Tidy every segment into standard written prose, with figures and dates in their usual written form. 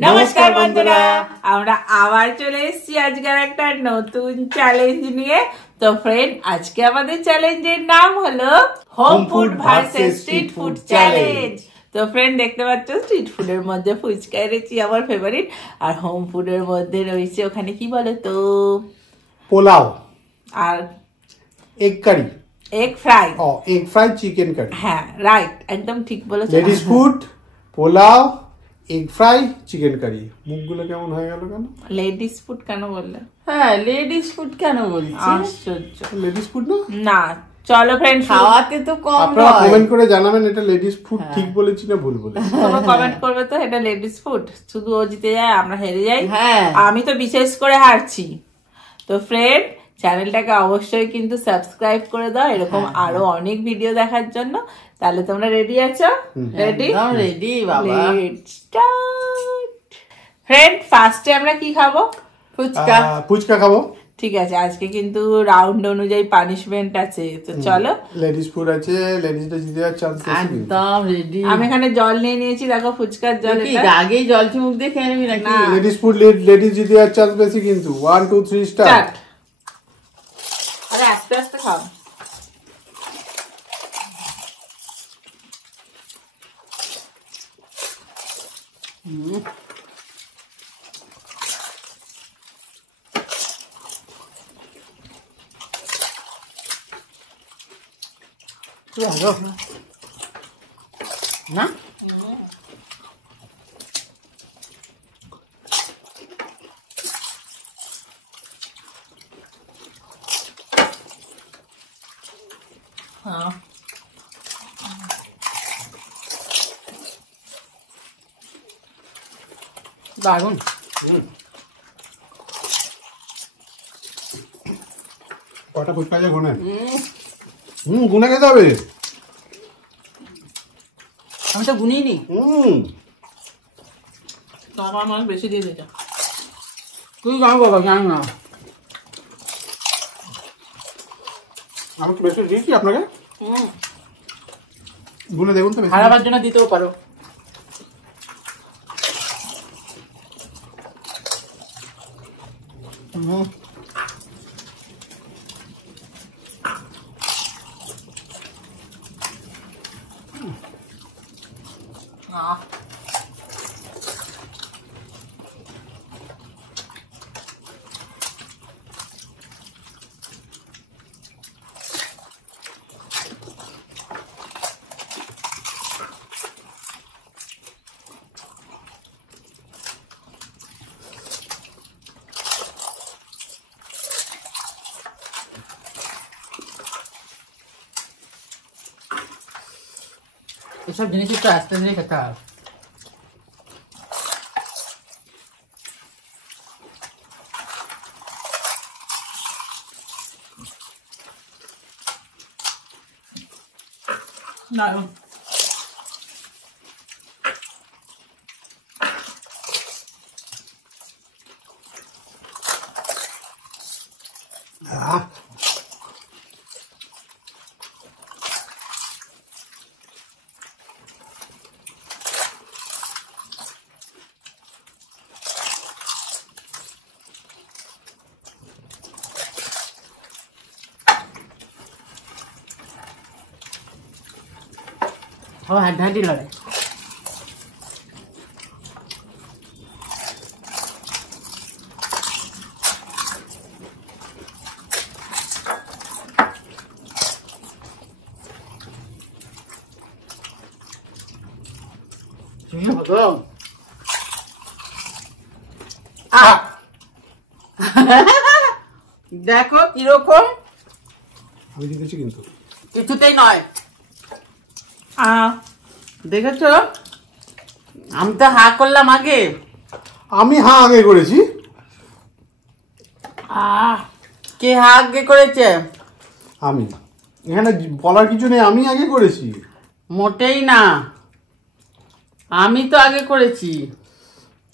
নমস্কার বন্ধুরা, আমরা আবার চলে এসেছি আজকের একটা নতুন চ্যালেঞ্জ নিয়ে। তো ফ্রেন্ড, আজকে আমাদের চ্যালেঞ্জের নাম হলো home food versus street food challenge. তো ফ্রেন্ড, দেখতে পাচ্ছ স্ট্রিট ফুডের মধ্যে ফুচকা এনেছি আমার ফেভারিট, আর হোম ফুডের মধ্যে রয়েছে ওখানে কি বলে তো পোলাও আর egg curry, egg fry, egg fry chicken curry. হ্যাঁ রাইট, একদম ঠিক বলেছো। Ladies food, pulao, egg fry, chicken curry. মুখগুলো কেমন হয়ে গেল কেন? লেডিস ফুড কেন বললে? হ্যাঁ, লেডিস ফুড কেন বলছি? আশ্চর্য। লেডিস ফুড না? না, চলো ফ্রেন্ড, খাওয়াতে তো কম আপনারা নয়। কমেন্ট করে জানাবেন এটা লেডিস ফুড ঠিক বলেছি না ভুল বলেছি। তোমরা কমেন্ট করবে তো এটা লেডিস ফুড। শুধু ও জিতে যায়, আমরা হেরে যাই। হ্যাঁ, আমি তো বিশেষ করে হারছি। তো ফ্রেন্ড, চ্যানেলটাকে অবশ্যই কিন্তু সাবস্ক্রাইব করে দাও এরকম আরো অনেক ভিডিও দেখার জন্য। তাহলে তোমরা রেডি আছো? রেডি? একদম রেডি বাবা। Let's start. ফ্রেন্ড, ফার্স্টে আমরা কি খাবো? ফুচকা। ফুচকা খাবো। ঠিক আছে, আজকে কিন্তু রাউন্ড অনুযায়ী পানিশমেন্ট আছে, তো চলো। লেডিস ফুড আছে, লেডিসটা জিতে যাওয়ার চান্স আছে। একদম রেডি। আমি এখানে জল নিয়ে নিয়েছি, দেখো ফুচকার জল। কি এটা আগেই জল চুমুক দিয়ে খেয়ে নিবি নাকি? না। লেডিস ফুড লেডিস জিতে যাওয়ার চান্স বেশি কিন্তু। 1 2 3 স্টার্ট। স্টার্ট। আরে আস্তে আস্তে খাও। না হ্যাঁ, দারুন। কটা ফুচকা আছে গুনে? গুনে খেতে হবে। আমি তো গুনিনি। তো আমার মনে হয় বেশি দিয়ে দিতে। তুই জানো বাবা, জানি না। আমি কি বেশি দিয়েছি আপনাকে? গুনে দেখুন তো। খারাপের জন্য দিতেও পারো। এসব জিনিস একটু আস্তে আস্তে খেতে হবে। দারুন। ও হাড্ডি লড়ে। দেখো কিরকম। আমি জিতেছি কিন্তু। কিছুতেই নয়। দেখেছো, আমি তো হা করলাম আগে। আমি হ্যাঁ আগে করেছি। কে হা আগে করেছে? আমি। এখানে বলার কিছু নেই, আমি আগে করেছি। মোটেই না, আমি তো আগে করেছি।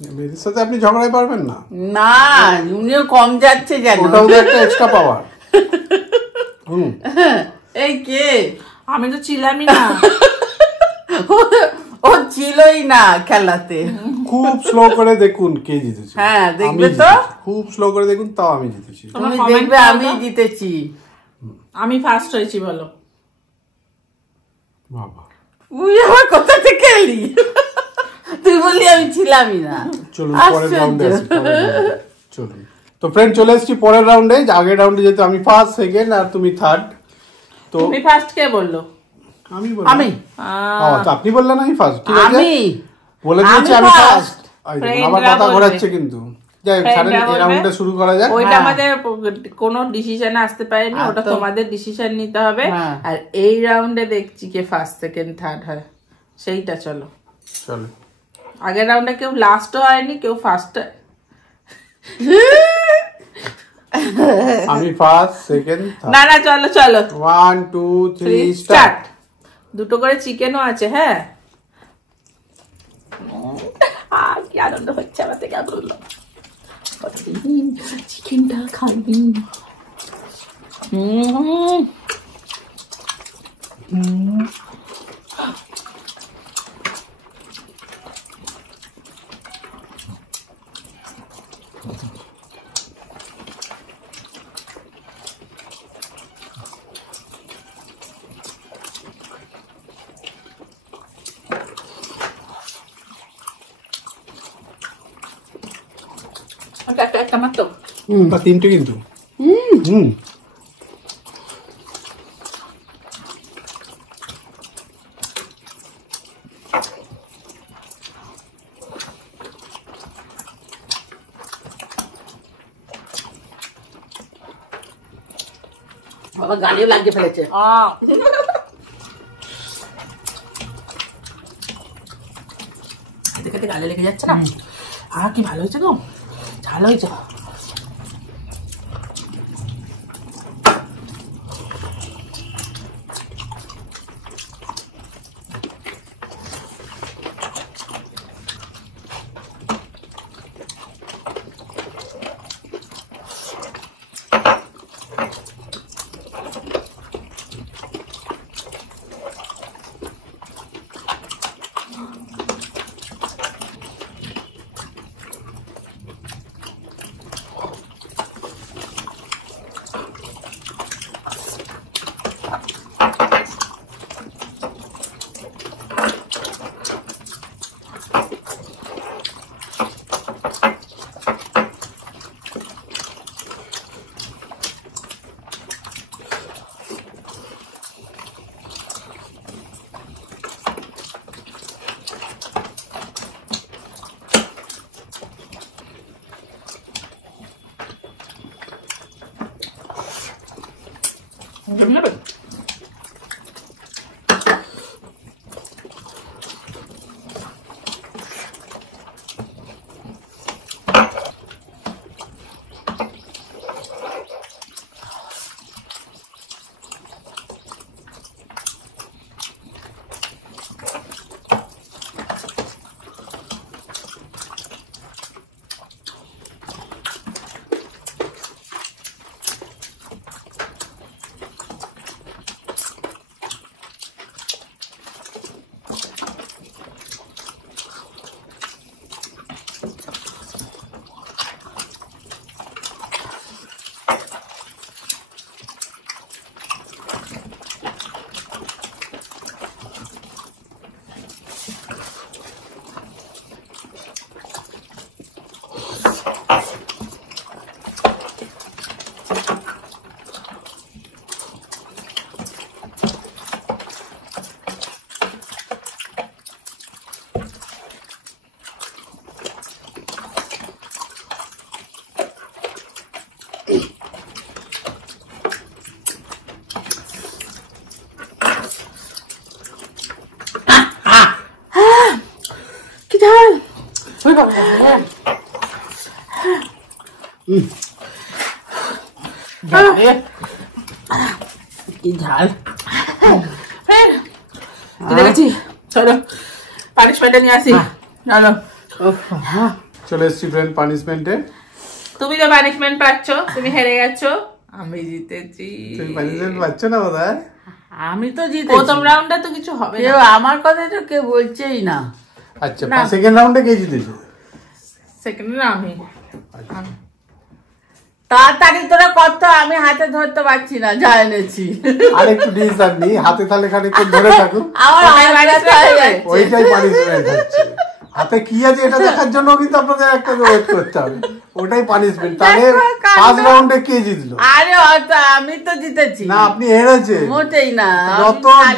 মেয়েদের সাথে আপনি ঝগড়ায় পারবেন না। না, উনিও কম যাচ্ছে যেন। ওটাও একটা এক্সট্রা পাওয়ার। এই কে? আমি তো ছিলামই না। ও ছিলই না খেলাতে। খুব স্লো করে দেখুন কে জিতেছে। হ্যাঁ, দেখবে আমি তো। জিতেছি। খুব স্লো করে দেখুন, তাও আমি জিতেছি। তোমরা তুমি comment দেখবে করো আমি তো। জিতেছি। আমি ফার্স্ট হয়েছি বলো। বাবা, তুই আমার কোথা থেকে এলি? তুই বললি আমি ছিলামই না। চলুন পরের রাউন্ডে আসি, পরের round এ। চলুন তো ফ্রেন্ড, চলে এসেছি পরের রাউন্ডে। আগের রাউন্ডে যেহেতু আমি ফার্স্ট, সেকেন্ড আর তুমি থার্ড, তো তুমি ফার্স্ট কে বললো? আমি বললাম। আমি তো আপনি বললেন আমি ফার্স্ট, ঠিক আছে আমি বলে দিয়েছি আমি আমি first। ফার্স্ট। Friend আবার রা কথা বলবে। ঘোরাচ্ছে কিন্তু। যাই হোক, Friend ছাড়েন, রা এই বলবে। রাউন্ডটা শুরু করা যাক। ওইটা হ্যাঁ। আমাদের কোনো ডিসিশনে আসতে পারেনি, আর ওটা তো- তোমাদের ডিসিশন নিতে হবে। হ্যাঁ। আর এই রাউন্ডে দেখছি কে ফার্স্ট সেকেন্ড থার্ড হয়, সেইটা চলো। চলো, আগের রাউন্ডে কেউ লাস্টও হয়নি, কেউ ফার্স্ট। আমি ফার্স্ট, সেকেন্ড, না না, চলো চলো, 1 2 3 স্টার্ট। স্টার্ট। দুটো করে চিকেনও আছে, হ্যাঁ। কি আনন্দ হচ্ছে আমার থেকে, আনন্দ। চিকেনটা খাবি। একটা মাত্র। বা তিনটে কিন্তু। হুম বাবা গালিও লাগিয়ে ফেলেছে। খেতে খেতে গালে লেগে যাচ্ছে না। কি ভালো হয়েছে গো, ঝাল হয়েছে। কি ঝাল। দেখেছি, চলো পানিশমেন্টে নিয়ে আসি। চলো, চলে এসেছি ফ্রেন্ড পানিশমেন্টে। তুমি তো পানিশমেন্ট পাচ্ছ, তুমি হেরে গেছো, আমি জিতেছি। তুমি পানিশমেন্ট পাচ্ছ না বোধহয়। আমি তো জিতেছি। প্রথম রাউন্ডটা তো কিছু হবে না। কেউ আমার কথা তো কেউ বলছেই না। আচ্ছা, সেকেন্ড রাউন্ডে কে জিতেছে? সেকেন্ডে আমি। তাড়াতাড়ি তোরা কত, আমি হাতে ধরতে পারছি না, যা এনেছি। আর একটু ডিস আর নি হাতে তাহলে খানিকক্ষণ ধরে থাকুন, আমার হাত ব্যথা হয়ে যাচ্ছে। ওইটাই পানিশমেন্ট হচ্ছে। হাতে কি আছে এটা দেখার জন্য কিন্তু আপনাদের একটা ওয়েট করতে হবে, ওটাই পানিশমেন্ট। তাহলে ফার্স্ট রাউন্ডে কে জিতলো? আরে আমি তো জিতেছি না, আপনি হেরেছেন। মোটেই না,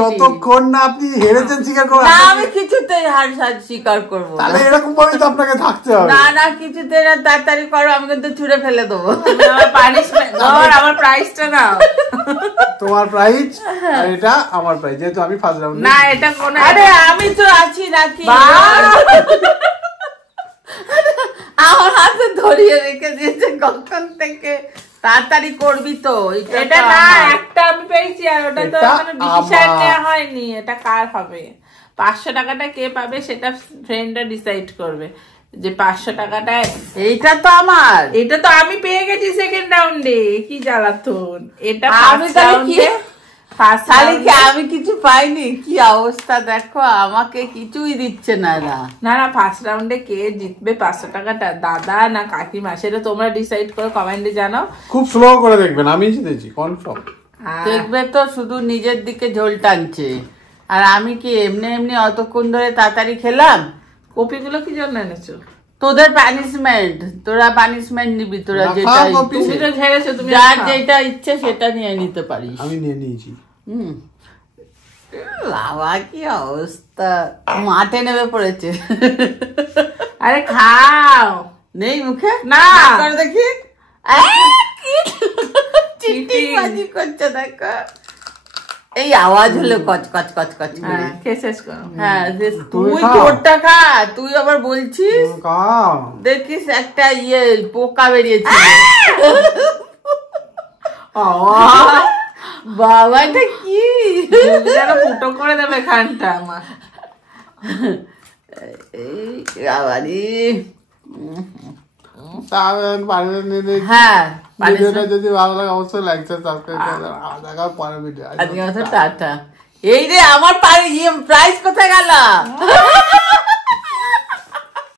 যতক্ষণ না আপনি হেরেছেন স্বীকার করবেন না, আমি কিছুতেই হার স্বীকার করবো। তাহলে এরকম ভাবে তো আপনাকে থাকতে হবে। না না, কিছুতে না, তাড়াতাড়ি করো, আমি কিন্তু ছুঁড়ে ফেলে দেবো। আমার পানিশমেন্ট, আমার প্রাইসটা দাও। তোমার প্রাইজ আর এটা আমার প্রাইজ, যেহেতু আমি ফার্স্ট রাউন্ডে। না, এটা কোন, আরে আমি তো আছি নাকি, আমার হাতে ধরিয়ে রেখে দিয়েছে কখন থেকে। তাড়াতাড়ি করবি তো। এটা না, একটা আমি পেয়েছি আর ওটা তো মানে ডিসিশন নেওয়া হয়নি। এটা কার হবে? 500 টাকাটা কে পাবে সেটা ফ্রেন্ডরা ডিসাইড করবে যে 500 টাকাটা। এইটা তো আমার, এটা তো আমি পেয়ে গেছি সেকেন্ড রাউন্ডে। কি জ্বালাতন এটা! আমি তাহলে কি, তাহলে কি আমি কিছু পাইনি? কি অবস্থা দেখো, আমাকে কিছুই দিচ্ছে না। না না, ফার্স্ট রাউন্ডে কে জিতবে 500 টাকাটা, দাদা না কাকিমা, সেটা তোমরা ডিসাইড করো, কমেন্টে জানাও। খুব স্লো করে দেখবেন, আমি জিতেছি কনফার্ম। দেখবে তো শুধু নিজের দিকে ঝোল টানছে। আর আমি কি এমনি এমনি অতক্ষণ ধরে তাড়াতাড়ি খেলাম? কপিগুলো কি জন্য এনেছো? তোদের পানিশমেন্ট, তোরা পানিশমেন্ট নিবি, তোরা না, যেটা খাও ইচ্ছে। কপি। তুমি তো ঝেড়েছো, তুমি যার যেটা ইচ্ছে সেটা নিয়ে নিতে পারিস। আমি নিয়ে নিয়েছি। বাবা কি অবস্থা, মাঠে নেমে পড়েছে। আরে খাও। নেই মুখে, না। করে দেখি। চিটিং বাজি করছে দেখো। এই আওয়াজ হলো কচ কচ কচ কচ করে। খেয়ে শেষ করো। হ্যাঁ, তুই তুই খা। তোরটা খা, তুই আবার বলছিস। খাও। দেখিস একটা পোকা বেরিয়েছে। বাবা এটা কি? ফুটো করে দেবে খানটা আমার। এই বাবারি। হ্যাঁ, হ্যাঁ, ভিডিওটা যদি ভালো লাগে অবশ্যই লাইক সাবস্ক্রাইব করে দেখাও পরের ভিডিও। আজকে টাটা। এই রে আমার প্রাইস কোথায় গেল?